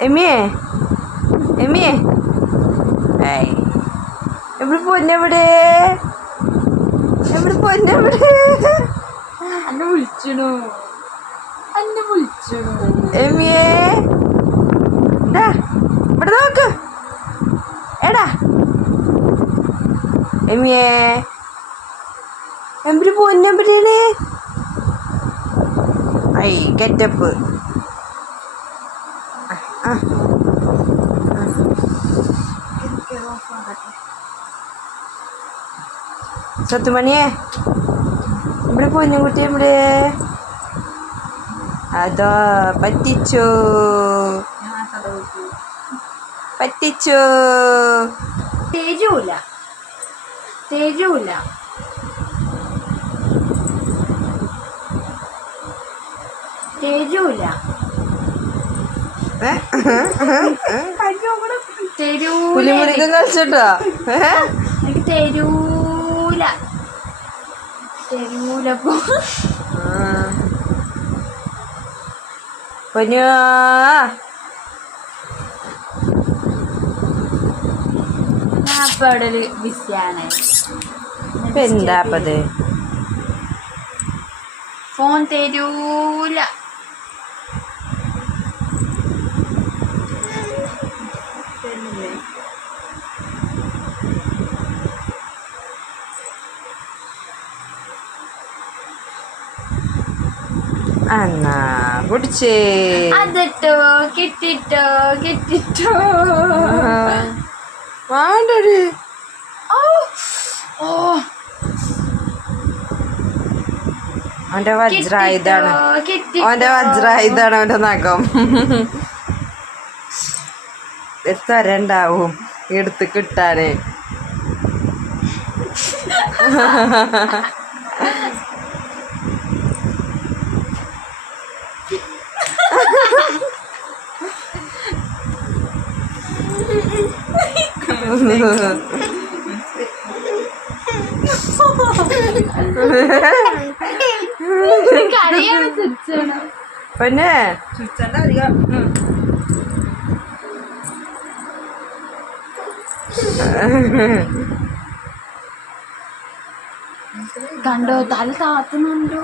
എമിയേ എമിയേ ഏയ് എവിടെ പൊന്നെവിടെ എവിടെ? പൊന്നെവിടെ അന്നെ വിളിച്ചണു അന്നെ വിളിച്ചണു എമ്മിയേ ഇവിടെ നോക്ക്. എടാ. എമ്മിയേ എവിടെ പൊന്നെവിടെയാണ് ഐ ഗെറ്റപ്പ് ആ സത്തുമണിയെ ഇവിടെ പൊന്നുകുട്ടി ഇവിടെ അതോ പറ്റിച്ചു? പറ്റിച്ചു? തരൂല ഏ? തരൂല പുലിമുരുക്കം കളിച്ചിട്ടോ? എനിക്ക് തരൂല. തരൂല പോ. ആ. പൊന്നു. ഞാൻ ഇപ്പൊ അവിടെ ഒരു ബിസിയാണ്. ഇപ്പൊ എന്താ അപ്പത് ഫോൺ തരൂല. എന്നാ കുടിച്ചേ അതിട്ടോ കിട്ടിട്ടോ കിട്ടിട്ടോ. വേണ്ടടി. ഓ അവന്റെ വജ്രായുധാണ്. അവന്റെ വജ്രായുധാണ് അവന്റെ നഖം. തരണ്ടാവും എടുത്ത് കിട്ടാന്. പിന്നെ. കണ്ടോ തല താത്തുന്നുണ്ടോ?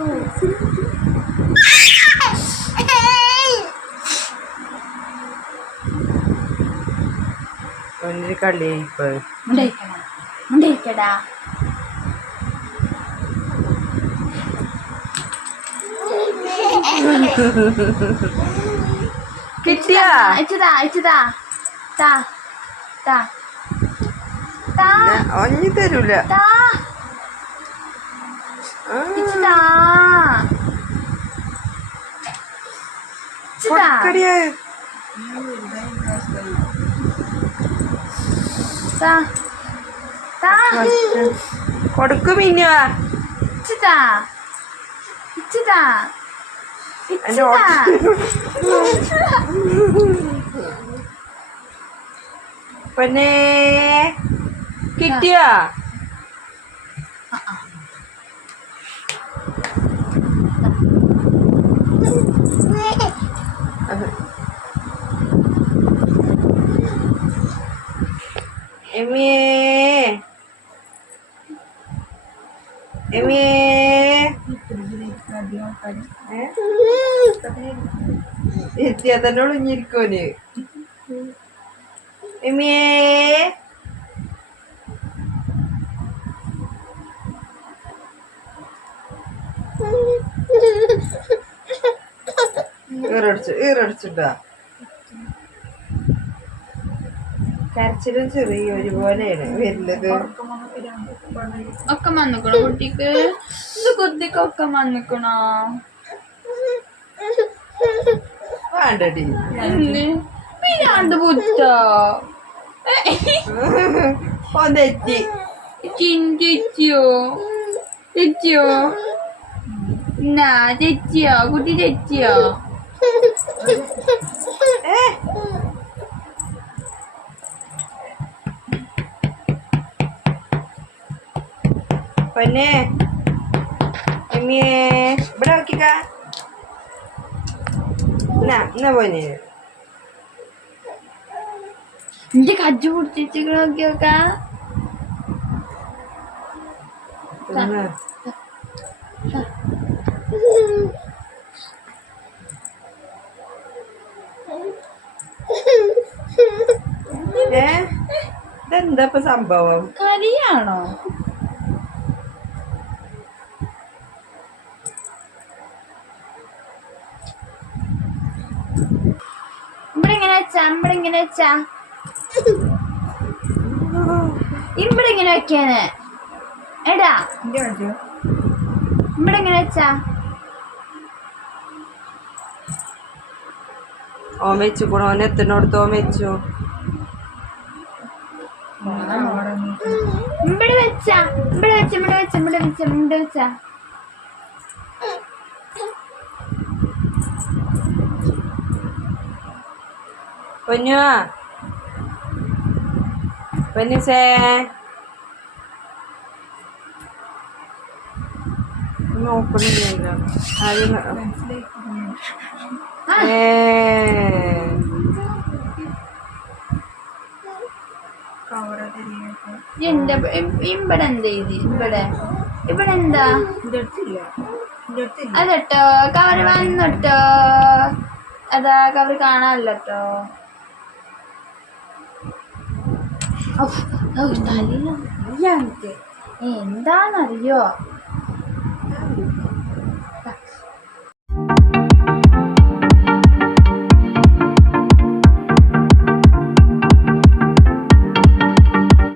ഒരു കളി ഇപ്പൊ. മുണ്ടയിക്കടാ മുണ്ടയിക്കടാ കിട്ടിയാ? ഇച്ചതാ ഇച്ചതാ. താ താ. ഒഞ്ഞി തരൂല ആ, ഇച്ചതാ ഇച്ചതാ കൊടുക്കടിയേ. താ താ കൊടുക്കും മിന്നുവാ പിന്നെ കിട്ടിയാ? എമിയേ. എമിയേ. എത്തിയാ തന്നെ ഒളിഞ്ഞിരിക്കോന് എമിയേ. ഈറടിച്ചു ഈറടിച്ചിട്ടാ. കരച്ചിലും ചെറിയ ഒരുപോലെയാണ് വരുന്നത്. ഒക്കെ വന്നിക്കണോ കുട്ടിക്ക്? ഇത് കുത്തിക്കൊക്കെ വന്നിക്കണോ? വേണ്ടടി. പിന്നാണ്ട് പുറ്റോ ചിന്തിച്ചോ തെറ്റിയോ? എന്നാ തെറ്റിയോ? കുട്ടി തെറ്റിയോ ഏ പൊന്നെ എമ്മിയേ ഇവിടെ നോക്കിക്ക. എന്നാ എന്നാ പോനെ എന്റെ കജ്ജു പിടിച്ചിട്ട് നോക്കി നോക്കാ. ഏ? ഇതെന്താ സംഭവം? കരിയാണോ? വെച്ചാ ഇവിടെ ഇങ്ങനെ വെച്ചാ ഇവിടെ ഇങ്ങനെ വെക്കാന്. എടാ. ഇവിടെ ഇങ്ങനെ വെച്ചാ ഓൻ വെച്ചു കൂടെ ഓൻ എത്തിനോടത്ത് ഓൻ വെച്ചു. ഇവിടെ വെച്ചാ ഇവിടെ വെച്ച ഇവിടെ വെച്ച ഇവിടെ വെച്ച ഇവിടെ വെച്ചാ. പൊന്നു. പൊന്നുസേ നോക്കണില്ലല്ലോ ആദ്യം ആ ഏ. എന്റെ ഇവിടെ എന്താ ഇത്? ഇവിടെ. ഇവിടെ എന്താ? അതട്ടോ. കവർ വന്നിട്ടോ. അതാ കവർ കാണാനല്ലോ കേട്ടോ എനിക്ക്. എന്താന്നറിയോ